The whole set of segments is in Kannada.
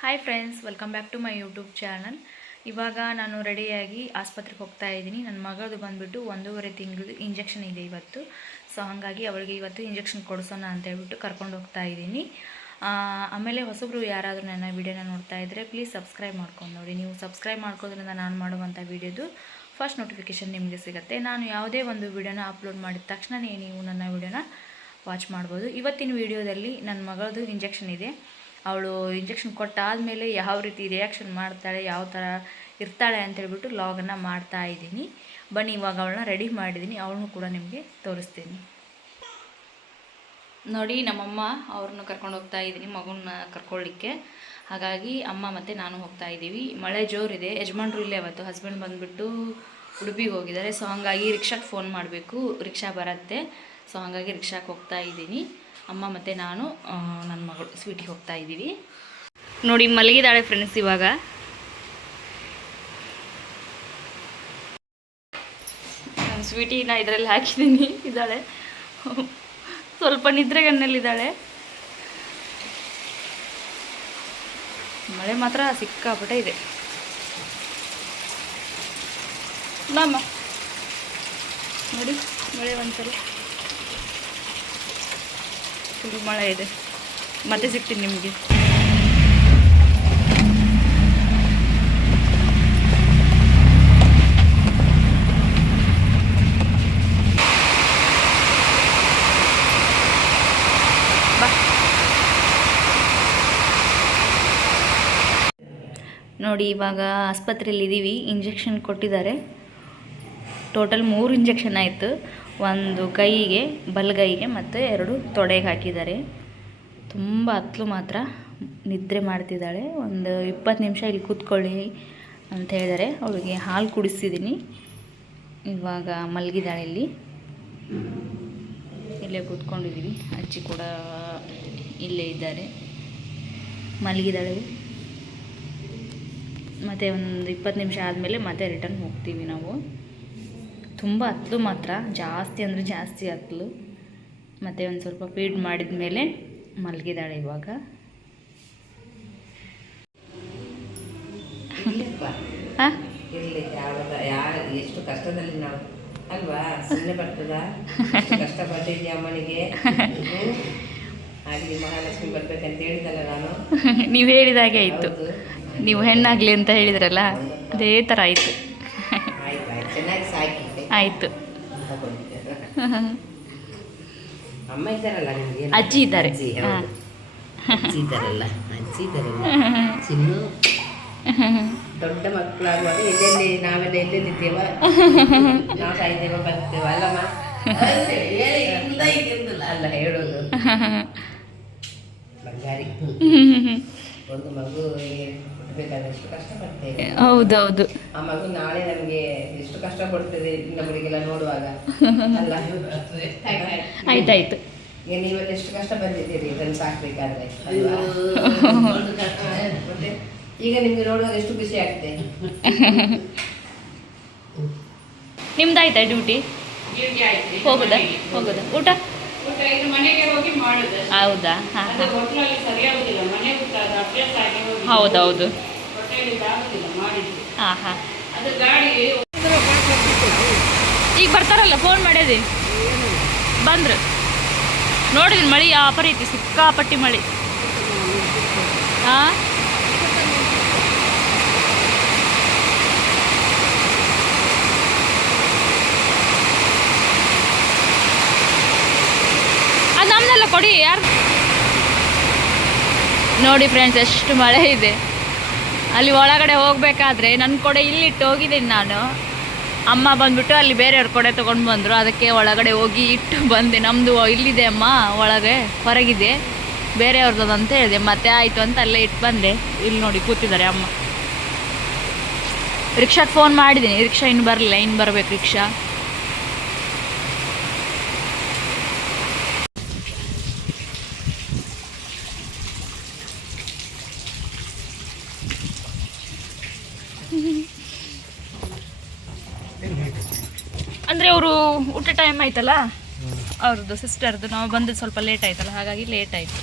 Hi friends welcome back to my YouTube channel ಇವಾಗ ನಾನು ರೆಡಿಯಾಗಿ ಆಸ್ಪತ್ರೆಗೆ ಹೋಗ್ತಾ ಇದ್ದೀನಿ. ನನ್ನ ಮಗಳದು ಬಂದುಬಿಟ್ಟು ಒಂದೂವರೆ ತಿಂಗಳು ಇಂಜೆಕ್ಷನ್ ಇದೆ ಇವತ್ತು. ಸೊ ಹಾಗಾಗಿ ಅವಳಿಗೆ ಇವತ್ತು ಇಂಜೆಕ್ಷನ್ ಕೊಡಿಸೋಣ ಅಂತ ಹೇಳ್ಬಿಟ್ಟು ಕರ್ಕೊಂಡು ಹೋಗ್ತಾ ಇದ್ದೀನಿ. ಆಮೇಲೆ ಹೊಸಬ್ರು ಯಾರಾದರೂ ನನ್ನ ವಿಡಿಯೋನ ನೋಡ್ತಾ ಇದ್ದರೆ ಪ್ಲೀಸ್ ಸಬ್ಸ್ಕ್ರೈಬ್ ಮಾಡ್ಕೊಂಡು ನೋಡಿ. ನೀವು ಸಬ್ಸ್ಕ್ರೈಬ್ ಮಾಡ್ಕೋದ್ರಿಂದ ನಾನು ಮಾಡುವಂಥ ವಿಡಿಯೋದು ಫಸ್ಟ್ ನೋಟಿಫಿಕೇಷನ್ ನಿಮಗೆ ಸಿಗುತ್ತೆ. ನಾನು ಯಾವುದೇ ಒಂದು ವಿಡಿಯೋನ ಅಪ್ಲೋಡ್ ಮಾಡಿದ ತಕ್ಷಣವೇ ನೀವು ನನ್ನ ವಿಡಿಯೋನ ವಾಚ್ ಮಾಡ್ಬೋದು. ಇವತ್ತಿನ ವಿಡಿಯೋದಲ್ಲಿ ನನ್ನ ಮಗಳದು ಇಂಜೆಕ್ಷನ್ ಇದೆ. ಅವಳು ಇಂಜೆಕ್ಷನ್ ಕೊಟ್ಟಾದಮೇಲೆ ಯಾವ ರೀತಿ ರಿಯಾಕ್ಷನ್ ಮಾಡ್ತಾಳೆ, ಯಾವ ಥರ ಇರ್ತಾಳೆ ಅಂತ ಹೇಳ್ಬಿಟ್ಟು ಲಾಗನ್ನು ಮಾಡ್ತಾ ಇದ್ದೀನಿ. ಬನ್ನಿ, ಇವಾಗ ಅವಳನ್ನ ರೆಡಿ ಮಾಡಿದ್ದೀನಿ. ಅವಳನ್ನು ಕೂಡ ನಿಮಗೆ ತೋರಿಸ್ತೀನಿ. ನೋಡಿ, ನಮ್ಮಮ್ಮ ಅವ್ರನ್ನ ಕರ್ಕೊಂಡು ಹೋಗ್ತಾ ಇದ್ದೀನಿ ಮಗುನ ಕರ್ಕೊಳ್ಳಿಕ್ಕೆ. ಹಾಗಾಗಿ ಅಮ್ಮ ಮತ್ತು ನಾನು ಹೋಗ್ತಾ ಇದ್ದೀವಿ. ಮಳೆ ಜೋರಿದೆ. ಯಜಮಾನ್ರು ಇಲ್ಲೇ ಅವತ್ತು. ಹಸ್ಬೆಂಡ್ ಬಂದುಬಿಟ್ಟು ಉಡುಪಿಗೆ ಹೋಗಿದ್ದಾರೆ. ಸೊ ಹಾಗಾಗಿ ರಿಕ್ಷಾಕ್ಕೆ ಫೋನ್ ಮಾಡಬೇಕು. ರಿಕ್ಷಾ ಬರುತ್ತೆ. ಸೊ ಹಾಗಾಗಿ ರಿಕ್ಷಾಕ್ಕೆ ಹೋಗ್ತಾ ಇದ್ದೀನಿ. ಅಮ್ಮ ಮತ್ತು ನಾನು ನನ್ನ ಮಗಳು ಸ್ವೀಟಿಗೆ ಹೋಗ್ತಾ ಇದ್ದೀವಿ. ನೋಡಿ ಮಲಗಿದಾಳೆ ಫ್ರೆಂಡ್ಸ್ ಇವಾಗ. ನಾನು ಸ್ವೀಟಿನ ಇದರಲ್ಲಿ ಹಾಕಿದ್ದೀನಿ, ಇದ್ದಾಳೆ. ಸ್ವಲ್ಪ ನಿದ್ರೆಗಣ್ಣಲ್ಲಿದ್ದಾಳೆ ಮಳೆ ಮಾತ್ರ ಸಿಕ್ಕಾಪಟ್ಟೆ ಇದೆ. ಮಾಮ ನೋಡಿ, ಮಳೆ ಒಂದ್ಸಲ. ಫುಲ್ ಮಳೆ ಇದೆ. ಮತ್ತೆ ಸಿಗ್ತೀನಿ ನಿಮಗೆ. ನೋಡಿ, ಇವಾಗ ಆಸ್ಪತ್ರೆಯಲ್ಲಿ ಇದ್ದೀವಿ ಇಂಜೆಕ್ಷನ್ ಕೊಟ್ಟಿದ್ದಾರೆ. ಟೋಟಲ್ ಮೂರು ಇಂಜೆಕ್ಷನ್ ಆಯಿತು. ಒಂದು ಕೈಗೆ, ಬಲಗೈಗೆ ಮತ್ತು ಎರಡು ತೊಡೆಗೆ ಹಾಕಿದ್ದಾರೆ. ತುಂಬ ಹತ್ಲು ಮಾತ್ರ ನಿದ್ರೆ ಮಾಡ್ತಿದ್ದಾಳೆ. ಒಂದು ಇಪ್ಪತ್ತು ನಿಮಿಷ ಇಲ್ಲಿ ಕೂತ್ಕೊಳ್ಳಿ ಅಂತ ಹೇಳಿದ್ದಾರೆ. ಅವಳಿಗೆ ಹಾಲು ಕುಡಿಸಿದ್ದೀನಿ. ಇವಾಗ ಮಲಗಿದ್ದಾಳೆ ಇಲ್ಲಿ. ಇಲ್ಲೇ ಕೂತ್ಕೊಂಡಿದ್ದೀವಿ. ಅಜ್ಜಿ ಕೂಡ ಇಲ್ಲೇ ಇದ್ದಾರೆ. ಮಲಗಿದ್ದಾಳೆ. ಮತ್ತು ಒಂದು ಇಪ್ಪತ್ತು ನಿಮಿಷ ಆದಮೇಲೆ ಮತ್ತೆ ರಿಟರ್ನ್ ಹೋಗ್ತೀವಿ ನಾವು. ತುಂಬ ಹತ್ಲು ಮಾತ್ರ ಜಾಸ್ತಿ ಅಂದರೆ ಜಾಸ್ತಿ ಹತ್ಲು. ಮತ್ತು ಒಂದು ಸ್ವಲ್ಪ ಫೀಡ್ ಮಾಡಿದ ಮೇಲೆ ಮಲಗಿದಾಳೆ ಇವಾಗ. ಎಷ್ಟು ಕಷ್ಟದಲ್ಲಿ ನಾವು. ಅಲ್ವಾ? ಸುಮ್ಮನೆ ಬರ್ತದ? ಕಷ್ಟಪಟ್ಟಿದ್ದೆ ಅಮ್ಮನಿಗೆ. ಆಗಲಿ ಮಹಾಲಕ್ಷ್ಮಿ ಬರ್ಬೇಕಂತ ಹೇಳಿದಲ್ಲ ನಾನು. ನೀವು ಹೇಳಿದಾಗೆ ಆಯಿತು. ನೀವು ಹೆಣ್ಣಾಗಲಿ ಅಂತ ಹೇಳಿದ್ರಲ್ಲ ಅದೇ ಥರ ಆಯಿತು. ಆಯಿತು. ಅಮ್ಮ ಇದ್ದಾರಲ್ಲ ನಿಮ್ಗೆ? ಅಜ್ಜಿ ಇದ್ದಾರೆ. ಅಜ್ಜಿ ಇದ್ದಾರೆ ಇದ್ದಾರಲ್ಲ ಅಜ್ಜಿ ಇದ್ದಾರಲ್ಲ. ಚಿನ್ನು. ದೊಡ್ಡ ಮಕ್ಕಳಾಗುವಾಗ ಎಲ್ಲೆಲ್ಲಿ ನಾವೆಲ್ಲ ಎಲ್ಲೆಲ್ಲಿದ್ದೇವ ನಾವು ಸಾಯ್ತೇವ ಬರ್ತೇವ ಅಲ್ಲಮ್ಮ? ಅಲ್ಲ ಹೇಳೋದು. ಬಂಗಾರಿ. ಒಂದು ಮಗು ಹುಟ್ಟಬೇಕಾದ್ರೆ ಎಷ್ಟು ಕಷ್ಟಪಡ್ತೇವೆ ಹೌದೌದು. ಆ ಮಗು ನಾಳೆ ನಮಗೆ ಎಷ್ಟು ಕಷ್ಟ ಕೊಡ್ತದೆ ನಮಗೆಲ್ಲ ನೋಡುವಾಗ. ಅಲ್ಲ? ಆಯ್ತಾಯ್ತು. ಈಗ ನೀವೆಲ್ಲ ಎಷ್ಟು ಕಷ್ಟ ಬಂದಿದ್ದೀರಿ ಇದನ್ನು ಸಾಕ್ಬೇಕಾದ್ರೆ? ಅಲ್ವಾ? ಮತ್ತೆ ಈಗ ನಿಮ್ಗೆ ನೋಡುವಾಗ ಎಷ್ಟು ಖುಷಿ ಆಗ್ತದೆ? ನಿಮ್ದಾಯ್ತಾ ಡ್ಯೂಟಿ ಹೋಗುದ? ಹೋಗುದಾ? ಊಟ? ಮಾಡುದು ಹೌದಾ? ಹಾಂ ಹಾಂ. ಹೌದೌದು. ಹಾಂ ಹಾಂ. ಈಗ ಬರ್ತಾರಲ್ಲ ಫೋನ್ ಮಾಡ್ಯದಿ ಬಂದ್ರು. ನೋಡಿದ್ರಿ ಮಳೆ ಯಾವ ರೀತಿ ಸಿಕ್ಕಾಪಟ್ಟಿ ಮಳೆ. ಹಾಂ? ಅದು ಕೊಡಿ, ಯಾರು? ನೋಡಿ ಫ್ರೆಂಡ್ಸ್ ಎಷ್ಟು ಮಳೆ ಇದೆ. ಅಲ್ಲಿ ಒಳಗಡೆ ಹೋಗಬೇಕಾದ್ರೆ ನನ್ನ ಕೊಡೆ ಇಲ್ಲಿಟ್ಟು ಹೋಗಿದ್ದೀನಿ ನಾನು. ಅಮ್ಮ ಬಂದ್ಬಿಟ್ಟು ಅಲ್ಲಿ ಬೇರೆಯವ್ರ ಕೊಡೆ ತೊಗೊಂಡು ಬಂದರು, ಅದಕ್ಕೆ ಒಳಗಡೆ ಹೋಗಿ ಇಟ್ಟು ಬಂದೆ. ನಮ್ಮದು ಇಲ್ಲಿದೆ ಅಮ್ಮ, ಒಳಗೆ, ಹೊರಗಿದೆ. ಬೇರೆಯವ್ರದ್ದು ಅಂತ ಹೇಳಿದೆ. ಮತ್ತೆ ಆಯಿತು ಅಂತ ಅಲ್ಲೇ ಇಟ್ಟು ಬಂದೆ. ಇಲ್ಲಿ ನೋಡಿ ಕೂತಿದ್ದಾರೆ ಅಮ್ಮ. ರಿಕ್ಷಾಗೆ ಫೋನ್ ಮಾಡಿದ್ದೀನಿ. ರಿಕ್ಷಾ ಇನ್ನು ಬರಲಿಲ್ಲ. ಇನ್ನು ಬರಬೇಕು ರಿಕ್ಷಾ ಅಂದರೆ ಅವರು ಊಟ ಟೈಮ್ ಆಯ್ತಲ್ಲ? ಅವ್ರದ್ದು ಸಿಸ್ಟರ್ದು ನಾವು ಬಂದು ಸ್ವಲ್ಪ ಲೇಟ್ ಆಯ್ತಲ್ಲ ಹಾಗಾಗಿ ಲೇಟ್ ಆಯಿತು.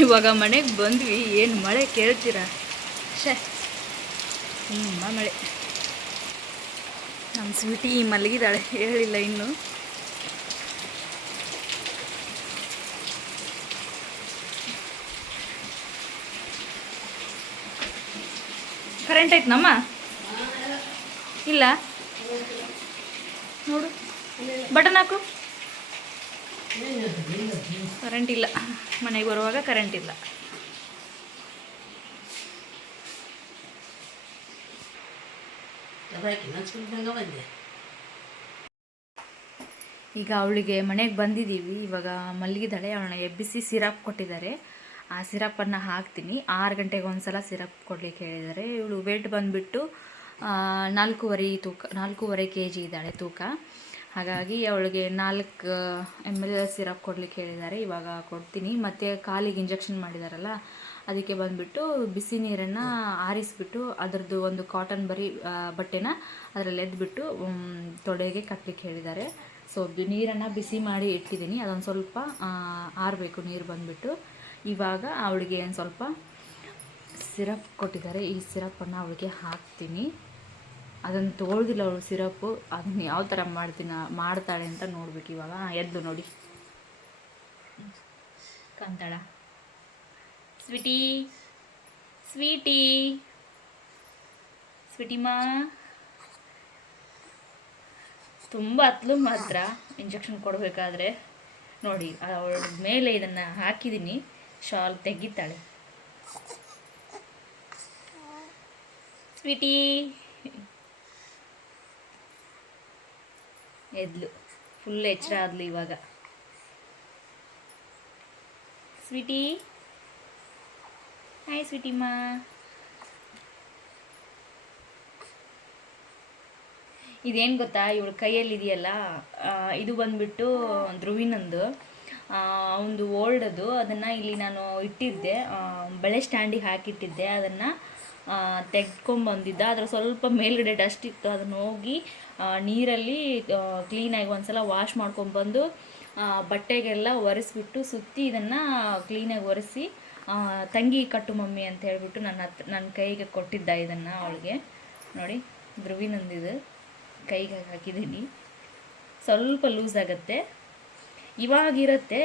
ಇವಾಗ ಮನೆಗೆ ಬಂದ್ವಿ, ಏನು ಮಳೆ ಕೇಳ್ತೀರಾ? ಶೇ ಹ್ಞೂ ಮಳೆ. ನಮ್ಮ ಸ್ವೀಟಿ ಮಲಗಿದಾಳೆ, ಹೇಳಿಲ್ಲ ಇನ್ನು. ಕರೆಂಟ್ ಐತೆ ನಮ್ಮ ಇಲ್ಲ. ನೋಡು. ಬಟನ್ ಹಾಕು. ಕರೆಂಟ್ ಇಲ್ಲ. ಮನೆಗೆ ಬರುವಾಗ ಕರೆಂಟ್ ಇಲ್ಲ. ಈಗ ಅವಳಿಗೆ ಮನೆಗೆ ಬಂದಿದ್ದೀವಿ ಇವಾಗ ಮಲಗಿದ್ದಾಳೆ. ಅವಳನ್ನ ಎಬ್ಬಿಸಿ ಸಿರಪ್ ಕೊಟ್ಟಿದ್ದಾರೆ. ಆ ಸಿರಪ್ಪನ್ನು ಹಾಕ್ತೀನಿ. ಆರು ಗಂಟೆಗೆ ಒಂದ್ಸಲ ಸಿರಪ್ ಕೊಡ್ಲಿಕ್ಕೆ ಹೇಳಿದ್ದಾರೆ. ಇವಳು ವೇಟ್ ಬಂದುಬಿಟ್ಟು ನಾಲ್ಕೂವರೆ ತೂಕ, ನಾಲ್ಕೂವರೆ ಕೆ ಜಿ ಇದ್ದಾಳೆ ತೂಕ. ಹಾಗಾಗಿ ಅವಳಿಗೆ ನಾಲ್ಕು ಎಂ ಎಲ್ ಸಿರಪ್ ಕೊಡ್ಲಿಕ್ಕೆ ಹೇಳಿದ್ದಾರೆ. ಇವಾಗ ಕೊಡ್ತೀನಿ. ಮತ್ತು ಕಾಲಿಗೆ ಇಂಜೆಕ್ಷನ್ ಮಾಡಿದಾರಲ್ಲ, ಅದಕ್ಕೆ ಬಂದುಬಿಟ್ಟು ಬಿಸಿ ನೀರನ್ನು ಆರಿಸ್ಬಿಟ್ಟು ಅದರದ್ದು ಒಂದು ಕಾಟನ್ ಬರೀ ಬಟ್ಟೆನ ಅದರಲ್ಲಿ ಎದ್ದುಬಿಟ್ಟು ತೊಡೆಗೆ ಕಟ್ಟಲಿಕ್ಕೆ ಹೇಳಿದ್ದಾರೆ. ಸೊ ನೀರನ್ನು ಬಿಸಿ ಮಾಡಿ ಇಟ್ಟಿದ್ದೀನಿ. ಅದೊಂದು ಸ್ವಲ್ಪ ಆರಬೇಕು. ನೀರು ಬಂದುಬಿಟ್ಟು ಇವಾಗ ಅವಳಿಗೆ ಒಂದು ಸ್ವಲ್ಪ ಸಿರಪ್ ಕೊಟ್ಟಿದ್ದಾರೆ. ಈ ಸಿರಪ್ಪನ್ನು ಅವಳಿಗೆ ಹಾಕ್ತೀನಿ. ಅದನ್ನು ತೊಗೊಳ್ದಿಲ್ಲ ಅವಳು ಸಿರಪ್ಪು ಅದನ್ನ ಯಾವ ಥರ ಮಾಡ್ತೀನ, ಮಾಡ್ತಾಳೆ ಅಂತ ನೋಡ್ಬೇಕು ಇವಾಗ. ಎದ್ದು ನೋಡಿ. ಕಂತಳ. Sweetie sweetie. ಸ್ವೀಟಿಮಾ. ತುಂಬ ಹತ್ಲು ಮಾತ್ರ ಇಂಜೆಕ್ಷನ್ ಕೊಡಬೇಕಾದ್ರೆ. ನೋಡಿ, ಅವಳ ಮೇಲೆ ಇದನ್ನು ಹಾಕಿದ್ದೀನಿ. ಶಾಲ್ ತೆಗಿತಾಳೆ. ಸ್ವೀಟಿ. ಎದ್ಲು. ಫುಲ್ ಎಚ್ಚರ ಆದ್ಲು ಇವಾಗ. ಸ್ವೀಟಿ ಹಾಯ್ ಸ್ವೀಟಿಮ್ಮ ಇದೇನು ಗೊತ್ತಾ? ಇವಳ ಕೈಯಲ್ಲಿ ಇದೆಯಲ್ಲ ಇದು ಬಂದ್ಬಿಟ್ಟು ಧ್ರುವಿನಂದು. ಒಂದು ಓಲ್ಡ್ ಅದು. ಅದನ್ನು ಇಲ್ಲಿ ನಾನು ಇಟ್ಟಿದ್ದೆ. ಬಳೆ ಸ್ಟ್ಯಾಂಡಿಗೆ ಹಾಕಿಟ್ಟಿದ್ದೆ. ಅದನ್ನು ತೆಗ್ದ್ಕೊಂಬಂದಿದ್ದ ಅದರ ಸ್ವಲ್ಪ ಮೇಲ್ಗಡೆ ಡಸ್ಟ್ ಇತ್ತು. ಅದನ್ನು ಹೋಗಿ ನೀರಲ್ಲಿ ಕ್ಲೀನಾಗಿ ಒಂದ್ಸಲ ವಾಶ್ ಮಾಡ್ಕೊಂಬಂದು ಬಟ್ಟೆಗೆಲ್ಲ ಒರೆಸ್ಬಿಟ್ಟು, ಸುತ್ತಿ ಇದನ್ನು ಕ್ಲೀನಾಗಿ ಒರೆಸಿ ತಂಗಿ ಕಟ್ಟು ಮಮ್ಮಿ ಅಂತ ಹೇಳಿಬಿಟ್ಟು ನನ್ನ ಹತ್ರ ನನ್ನ ಕೈಗೆ ಕೊಟ್ಟಿದ್ದ ಇದನ್ನು ಅವಳಿಗೆ. ನೋಡಿ, ಧ್ರುವಿನಂದಿದು. ಕೈಗೆ ಹಾಕಿದ್ದೀನಿ. ಸ್ವಲ್ಪ ಲೂಸ್ ಆಗುತ್ತೆ. ಇವಾಗಿರುತ್ತೆ.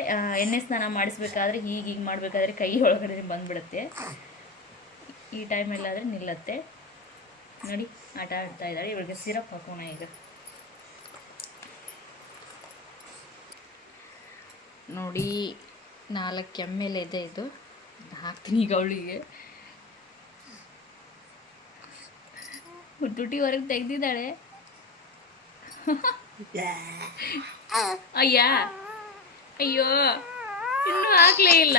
ಎಣ್ಣೆ ಸ್ನಾನ ಮಾಡಿಸ್ಬೇಕಾದ್ರೆ ಹೀಗೆ ಹೀಗೆ ಮಾಡಬೇಕಾದ್ರೆ ಕೈ ಒಳಗಡೆ ಬಂದ್ಬಿಡುತ್ತೆ. ಈ ಟೈಮಲ್ಲಾದರೆ ನಿಲ್ಲತ್ತೆ. ನೋಡಿ, ಆಟ ಆಡ್ತಾ ಇದ್ದಾರೆ. ಇವಳಿಗೆ ಸಿರಪ್ ಹಾಕೋಣ ಈಗ. ನೋಡಿ, ನಾಲ್ಕು ಎಮ್ಮೆಲೆ ಇದೆ ಇದು. ಹಾಕ್ತೀನಿ ಈಗ ಅವಳಿಗೆ. ತುಟಿ ಹೊರಗೆ ತೆಗ್ದಿದ್ದಾಳೆ. ಅಯ್ಯ. ಅಯ್ಯೋ. ಇನ್ನೂ ಹಾಕ್ಲೇ ಇಲ್ಲ.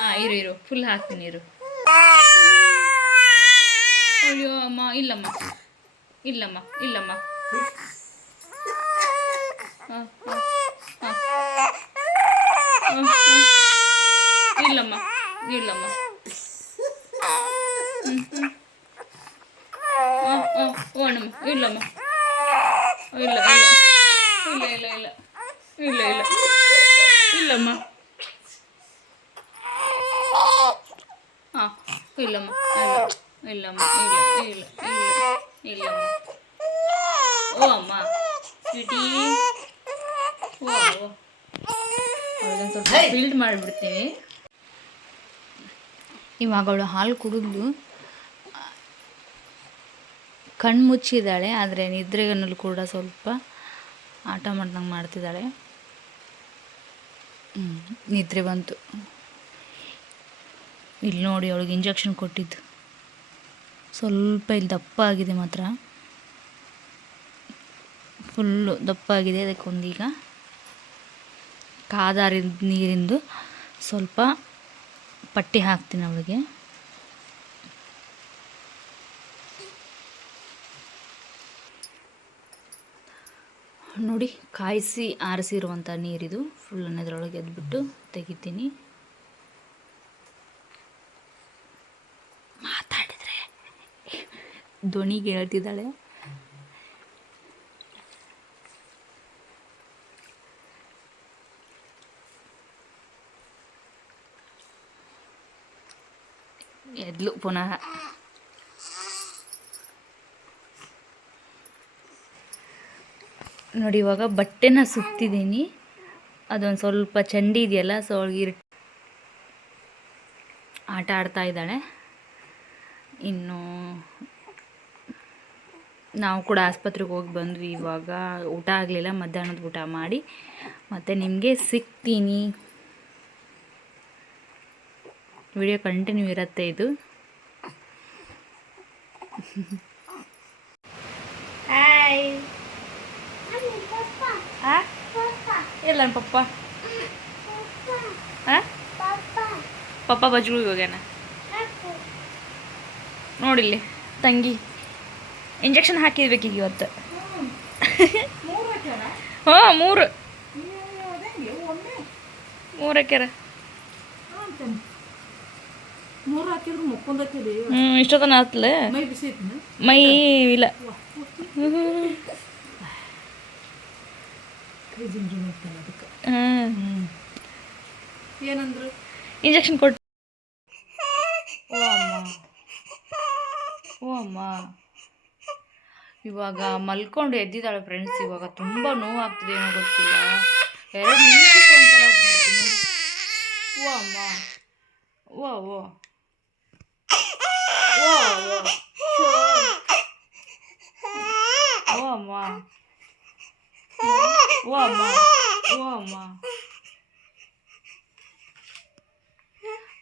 ಹಾಂ ಇರು ಇರು ಫುಲ್ ಹಾಕ್ತೀನಿ ಇರು ಅಯ್ಯೋ ಅಮ್ಮ ಇಲ್ಲಮ್ಮ ಇಲ್ಲಮ್ಮ ಇಲ್ಲಮ್ಮ ಇಲ್ಲಮ್ಮ ಇಲ್ಲಮ್ಮ வேணுமா இல்லைம்மா ಇಲ್ಲ ಇಲ್ಲ ಇಲ್ಲ ಇಲ್ಲ ಇಲ್ಲ இல்லை இல்லைம்மா ಇಲ್ಲಮ್ಮ ಇಲ್ಲಮ್ಮ ಇಲ್ಲ ಇಲ್ಲ ಇಲ್ಲ ಇಲ್ಲ. ಇಲ್ಲಮ್ಮ ಓ ಅಮ್ಮ ಸ್ವೀಟಿ ಓ ಸ್ವಲ್ಪ ಫೀಲ್ಡ್ ಮಾಡಿಬಿಡ್ತೀನಿ. ಇವಾಗ ಅವಳು ಹಾಲು ಕುಡಿದ್ಲು. ಕಣ್ಣು ಮುಚ್ಚಿದ್ದಾಳೆ ಆದರೆ ನಿದ್ರೆಗನಲ್ಲಿ ಕೂಡ ಸ್ವಲ್ಪ ಆಟ ಮಾಡ್ದಂಗೆ ಮಾಡ್ತಿದ್ದಾಳೆ. ಹ್ಮ್, ನಿದ್ರೆ ಬಂತು. ಇಲ್ಲಿ ನೋಡಿ ಅವಳಿಗೆ ಇಂಜೆಕ್ಷನ್ ಕೊಟ್ಟಿದ್ದು. ಸ್ವಲ್ಪ ಇಲ್ಲಿ ದಪ್ಪ ಆಗಿದೆ ಮಾತ್ರ. ಫುಲ್ಲು ದಪ್ಪ ಆಗಿದೆ ಅದಕ್ಕೆ ಒಂದೀಗ. ಕಾದಾರಿ ನೀರಿಂದು ಸ್ವಲ್ಪ ಪಟ್ಟಿ ಹಾಕ್ತೀನಿ ಅವಳಿಗೆ. ನೋಡಿ ಕಾಯಿಸಿ ಆರಿಸಿರುವಂಥ ನೀರಿದು. ಫುಲ್ ಅನ್ನೋದ್ರೊಳಗೆ ಎದ್ಬಿಟ್ಟು ತೆಗಿತೀನಿ. ಧ್ವನಿಗೆ ಹೇಳ್ತಿದ್ದಾಳೆ. ಎದ್ಲು ಪುನಃ. ನೋಡಿ, ಇವಾಗ ಬಟ್ಟೆನ ಸುತ್ತಿದ್ದೀನಿ. ಅದೊಂದು ಸ್ವಲ್ಪ ಚಂಡಿ ಇದೆಯಲ್ಲ, ಸೊ ಅವಳಿಗೆ ಆಟ ಆಡ್ತಾ ಇದ್ದಾಳೆ. ಇನ್ನು ನಾವು ಕೂಡ ಆಸ್ಪತ್ರೆಗೆ ಹೋಗಿ ಬಂದ್ವಿ ಇವಾಗ. ಊಟ ಆಗಲಿಲ್ಲ ಮಧ್ಯಾಹ್ನದ ಊಟ ಮಾಡಿ. ಮತ್ತು ನಿಮಗೆ ಸಿಗ್ತೀನಿ. ವಿಡಿಯೋ ಕಂಟಿನ್ಯೂ ಇರುತ್ತೆ ಇದು. ಹಾಯ್ ಇಲ್ಲ ಪಪ್ಪ. ಪಪ್ಪ ಬಜ್ಗಳಿಗೆ ಹೋಗ್ಯಾನ ನೋಡಿಲ್ಲಿ ತಂಗಿ. ಇಂಜೆಕ್ಷನ್ ಹಾಕಿರ್ಬೇಕೀಗ ಇವತ್ತು. ಹಾಂ ಮೂರು. ಮೂರು ಹಾಕ್ಯಾರ. ಮೂರು ಹಾಕಿದ್ರು ಮುಕ್ಕೊಂದತ್ತಿರಿ ಹ್ಞೂ ಇಷ್ಟೊತ್ತನ ಆತ್ಲ? ಮೈ ಇಲ್ಲ. ಏನಂದ್ರು? ಇಂಜೆಕ್ಷನ್ ಕೊಟ್ಟು ಓ ಅಮ್ಮ. ಓ ಅಮ್ಮ. ಇವಾಗ ಮಲ್ಕೊಂಡು ಎದ್ದಿದ್ದಾಳೆ ಫ್ರೆಂಡ್ಸ್ ಇವಾಗ ತುಂಬ ನೋವಾಗ್ತಿದೆ ಏನೋ ಗೊತ್ತಿಲ್ಲ. ಎರಡು ನಿಮಿಷಕ್ಕೆ ಒಂದ್ಸಲ. ಓ ಅಮ್ಮ. ಓ ಓ ಓ ಅಮ್ಮ. ಓ ಅಮ್ಮ. ಓ ಅಮ್ಮ.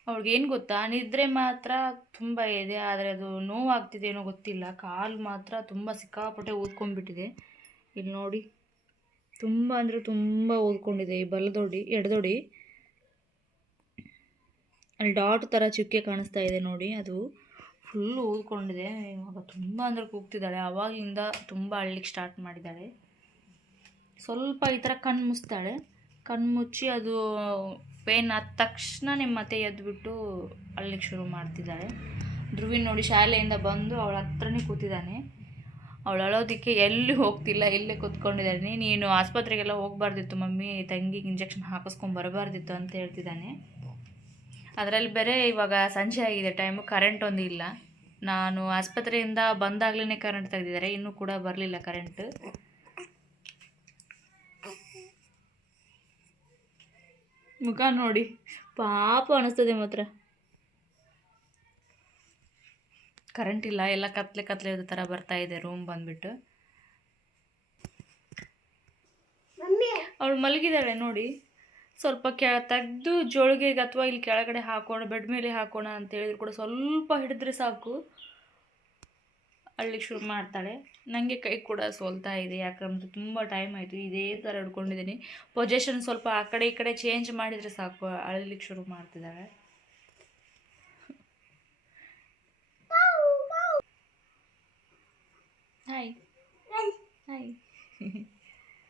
ಅವ್ಳಿಗೆ ಏನು ಗೊತ್ತಾ? ನಿದ್ರೆ ಮಾತ್ರ ತುಂಬ ಇದೆ, ಆದರೆ ಅದು ನೋವಾಗ್ತಿದೆ ಏನೋ ಗೊತ್ತಿಲ್ಲ. ಕಾಲು ಮಾತ್ರ ತುಂಬ ಸಿಕ್ಕಾಪಟ್ಟೆ ಊದ್ಕೊಂಡ್ಬಿಟ್ಟಿದೆ. ಇಲ್ಲಿ ನೋಡಿ. ತುಂಬ ಅಂದರೆ ತುಂಬ ಊದ್ಕೊಂಡಿದೆ ಈ ಬಲದೊಡಿ, ಎಡದೊಡಿ. ಅಲ್ಲಿ ಡಾಟ್ ಥರ ಚುಕ್ಕೆ ಕಾಣಿಸ್ತಾ ಇದೆ ನೋಡಿ, ಅದು ಫುಲ್ಲು ಊದ್ಕೊಂಡಿದೆ. ಇವಾಗ ತುಂಬ ಅಂದರೆ ಕೂಗ್ತಿದ್ದಾಳೆ. ಆವಾಗಿಂದ ತುಂಬ ಅಳ್ಲಿಕ್ಕೆ ಸ್ಟಾರ್ಟ್ ಮಾಡಿದ್ದಾಳೆ. ಸ್ವಲ್ಪ ಈ ಥರ ಕಣ್ಣು ಮುಚ್ತಾಳೆ. ಕಣ್ಣು ಮುಚ್ಚಿ ಅದು ಪೇನ್ ಆದ ನಿಮ್ಮತೆ ಮತ್ತೆ ಎದ್ಬಿಟ್ಟು ಅಲ್ಲಿಗೆ ಶುರು ಮಾಡ್ತಿದ್ದಾಳೆ ಧ್ರುವಿನ್ ನೋಡಿ ಶಾಲೆಯಿಂದ ಬಂದು ಅವಳ ಹತ್ರನೇ ಕೂತಿದ್ದಾನೆ ಅವಳು ಅಳೋದಕ್ಕೆ ಎಲ್ಲಿ ಹೋಗ್ತಿಲ್ಲ, ಇಲ್ಲೇ ಕೂತ್ಕೊಂಡಿದ್ದಾನೆ ನೀನು ಆಸ್ಪತ್ರೆಗೆಲ್ಲ ಹೋಗಬಾರ್ದಿತ್ತು ಮಮ್ಮಿ, ತಂಗಿಗೆ ಇಂಜೆಕ್ಷನ್ ಹಾಕಿಸ್ಕೊಂಡು ಬರಬಾರ್ದಿತ್ತು ಅಂತ ಹೇಳ್ತಿದ್ದಾನೆ ಅದರಲ್ಲಿ ಬೇರೆ ಇವಾಗ ಸಂಜೆ ಆಗಿದೆ, ಟೈಮು ಕರೆಂಟ್ ಒಂದು ಇಲ್ಲ. ನಾನು ಆಸ್ಪತ್ರೆಯಿಂದ ಬಂದಾಗ್ಲೇ ಕರೆಂಟ್ ತೆಗೆದಿದ್ದಾರೆ, ಇನ್ನೂ ಕೂಡ ಬರಲಿಲ್ಲ ಕರೆಂಟ್ ಮುಖ ನೋಡಿ. ಪಾಪ ಅನಿಸ್ತದೆ ಮಾತ್ರ. ಕರೆಂಟ್ ಇಲ್ಲ ಎಲ್ಲ ಕತ್ಲೆ ಕತ್ಲೆ ಇರೋ ಥರ ಬರ್ತಾ ಇದೆ ರೂಮ್ ಬಂದ್ಬಿಟ್ಟು. ಅವಳು ಮಲಗಿದಾಳೆ ನೋಡಿ. ಸ್ವಲ್ಪ ಕೆ ತೆಗೆದು ಜೋಳಿಗೆಗೆ ಅಥವಾ ಇಲ್ಲಿ ಕೆಳಗಡೆ ಹಾಕೋಣ ಬೆಡ್ ಮೇಲೆ ಹಾಕೋಣ ಅಂತ ಹೇಳಿದ್ರು ಕೂಡ ಸ್ವಲ್ಪ ಹಿಡಿದ್ರೆ ಸಾಕು. ಅಳ್ಳಿಕ್ಕೆ ಶುರು ಮಾಡ್ತಾಳೆ. ನನಗೆ ಕೈ ಕೂಡ ಸೋಲ್ತಾ ಇದೆ ಯಾಕಂದ್ರೆ ತುಂಬ ಟೈಮ್ ಆಯಿತು. ಇದೇ ಥರ ಹಿಡ್ಕೊಂಡಿದ್ದೀನಿ. ಪೊಸಿಷನ್ ಸ್ವಲ್ಪ ಆ ಕಡೆ ಈ ಕಡೆ ಚೇಂಜ್ ಮಾಡಿದರೆ ಸಾಕು. ಅಳಲಿಕ್ಕೆ ಶುರು ಮಾಡ್ತಿದ್ದಾಳೆ ಹಾಯ್ ಹಾಯ್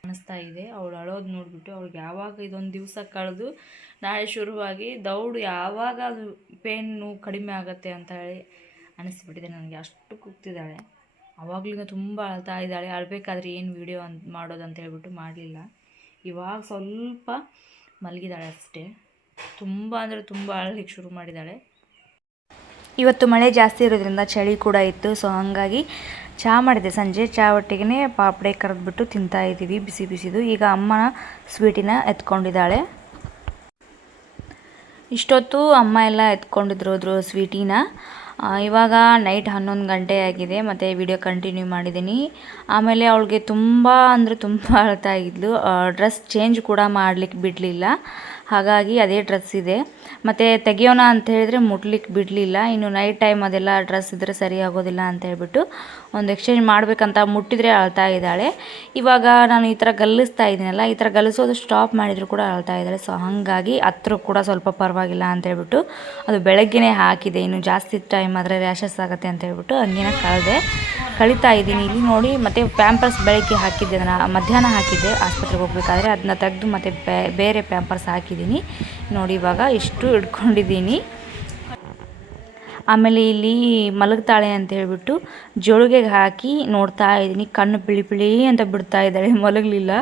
ಅನಿಸ್ತಾ ಇದೆ. ಅವಳು ಅಳೋದು ನೋಡಿಬಿಟ್ಟು ಅವ್ಳಿಗೆ ಯಾವಾಗ ಇದೊಂದು ದಿವಸ ಕಳೆದು ನಾಳೆ ಶುರುವಾಗಿ ದೌಡು ಯಾವಾಗ ಅದು ಪೇನು ಕಡಿಮೆ ಆಗುತ್ತೆ ಅಂತ ಹೇಳಿ ಅನಿಸ್ಬಿಟ್ಟಿದೆ ನನಗೆ ಅಷ್ಟು ಕೂಗ್ತಿದ್ದಾಳೆ. ಆವಾಗಲಿಂದ ತುಂಬ ಅಳ್ತಾ ಇದ್ದಾಳೆ. ಅಳ್ಬೇಕಾದ್ರೆ ಏನು ವೀಡಿಯೋ ಅಂತ ಮಾಡೋದು ಅಂತ ಹೇಳ್ಬಿಟ್ಟು ಮಾಡಲಿಲ್ಲ. ಇವಾಗ ಸ್ವಲ್ಪ ಮಲಗಿದ್ದಾಳೆ ಅಷ್ಟೇ. ತುಂಬ ಅಂದರೆ ತುಂಬ ಅಳಲಿಕ್ಕೆ ಶುರು ಮಾಡಿದ್ದಾಳೆ ಇವತ್ತು ಮಳೆ ಜಾಸ್ತಿ ಇರೋದ್ರಿಂದ ಚಳಿ ಕೂಡ ಇತ್ತು. ಸೊ ಹಾಗಾಗಿ ಚಹಾ ಮಾಡಿದೆ. ಸಂಜೆ ಚಹಾ ಒಟ್ಟಿಗೆ ಪಾಪಡೆ ಕರೆದ್ಬಿಟ್ಟು ತಿಂತಾ ಇದ್ದೀವಿ. ಬಿಸಿ ಬಿಸಿದು. ಈಗ ಅಮ್ಮನ ಸ್ವೀಟಿನ ಎತ್ಕೊಂಡಿದ್ದಾಳೆ. ಇಷ್ಟೊತ್ತು ಅಮ್ಮ ಎಲ್ಲ ಎತ್ಕೊಂಡಿದ್ರು ಸ್ವೀಟಿನ ಇವಾಗ ನೈಟ್ ಹನ್ನೊಂದು ಗಂಟೆ ಆಗಿದೆ, ಮತ್ತು ವಿಡಿಯೋ ಕಂಟಿನ್ಯೂ ಮಾಡಿದ್ದೀನಿ ಆಮೇಲೆ ಅವಳಿಗೆ ತುಂಬ ಅಂದರೆ ತುಂಬ ಅಳ್ತಾ ಇದ್ಲು ಡ್ರೆಸ್ ಚೇಂಜ್ ಕೂಡ ಮಾಡಲಿಕ್ಕೆ ಬಿಡಲಿಲ್ಲ. ಹಾಗಾಗಿ ಅದೇ ಡ್ರೆಸ್ ಇದೆ. ಮತ್ತು ತೆಗಿಯೋಣ ಅಂತ ಹೇಳಿದ್ರೆ ಮುಟ್ಲಿಕ್ಕೆ ಬಿಡಲಿಲ್ಲ. ಇನ್ನು ನೈಟ್ ಟೈಮ್ ಅದೆಲ್ಲ ಡ್ರೆಸ್ ಇದ್ದರೆ ಸರಿ ಆಗೋದಿಲ್ಲ ಅಂತ ಹೇಳ್ಬಿಟ್ಟು ಒಂದು ಎಕ್ಸ್ಚೇಂಜ್ ಮಾಡಬೇಕಂತ ಮುಟ್ಟಿದರೆ ಅಳ್ತಾ ಇದ್ದಾಳೆ. ಇವಾಗ ನಾನು ಈ ಥರ ಗಲ್ಲಿಸ್ತಾ ಇದ್ದೀನಲ್ಲ, ಈ ಥರ ಗಲ್ಲಿಸೋದು ಸ್ಟಾಪ್ ಮಾಡಿದರೂ ಕೂಡ ಅಳ್ತಾ ಇದ್ದಾಳೆ. ಸೊ ಹಾಗಾಗಿ ಹತ್ರ ಕೂಡ ಸ್ವಲ್ಪ ಪರವಾಗಿಲ್ಲ ಅಂತ ಹೇಳ್ಬಿಟ್ಟು ಅದು ಬೆಳಗ್ಗೆನೇ ಹಾಕಿದೆ. ಇನ್ನು ಜಾಸ್ತಿ ಟೈಮ್ ಆದರೆ ರ್ಯಾಷಸ್ ಆಗುತ್ತೆ ಅಂತ ಹೇಳ್ಬಿಟ್ಟು ಹಂಗೇನ ಕಳೆದೆ. ಕಳಿತಾ ಇದ್ದೀನಿ. ಇಲ್ಲಿ ನೋಡಿ ಮತ್ತು ಪ್ಯಾಂಪರ್ಸ್ ಬೆಳಗ್ಗೆ ಹಾಕಿದ್ದೆ. ಅದನ್ನು ಮಧ್ಯಾಹ್ನ ಹಾಕಿದ್ದೆ. ಆಸ್ಪತ್ರೆಗೆ ಹೋಗ್ಬೇಕಾದ್ರೆ ಅದನ್ನ ತೆಗೆದು ಮತ್ತು ಬೇರೆ ಪ್ಯಾಂಪರ್ಸ್ ಹಾಕಿದ್ದೀನಿ ನೋಡಿ, ಇವಾಗ ಇಷ್ಟು ಹಿಡ್ಕೊಂಡಿದ್ದೀನಿ ಆಮೇಲೆ ಇಲ್ಲಿ ಮಲಗ್ತಾಳೆ ಅಂತ ಹೇಳಿಬಿಟ್ಟು ಜೋಳಿಗೆಗೆ ಹಾಕಿ ನೋಡ್ತಾ ಇದ್ದೀನಿ. ಕಣ್ಣು ಬಿಳಿ ಬಿಳಿ ಅಂತ ಬಿಡ್ತಾ ಇದ್ದಾಳೆ. ಮಲಗಲಿಲ್ಲ.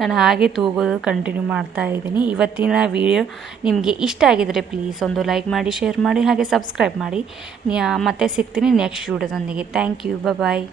ನಾನು ಹಾಗೆ ತೂಗೋದು ಕಂಟಿನ್ಯೂ ಮಾಡ್ತಾ ಇದ್ದೀನಿ. ಇವತ್ತಿನ ವಿಡಿಯೋ ನಿಮಗೆ ಇಷ್ಟ ಆಗಿದರೆ ಪ್ಲೀಸ್ ಒಂದು ಲೈಕ್ ಮಾಡಿ ಶೇರ್ ಮಾಡಿ, ಹಾಗೆ ಸಬ್ಸ್ಕ್ರೈಬ್ ಮಾಡಿ. ಮತ್ತೆ ಸಿಗ್ತೀನಿ ನೆಕ್ಸ್ಟ್ ವಿಡಿಯೋದೊಂದಿಗೆ ಥ್ಯಾಂಕ್ ಯು ಬಾಯ್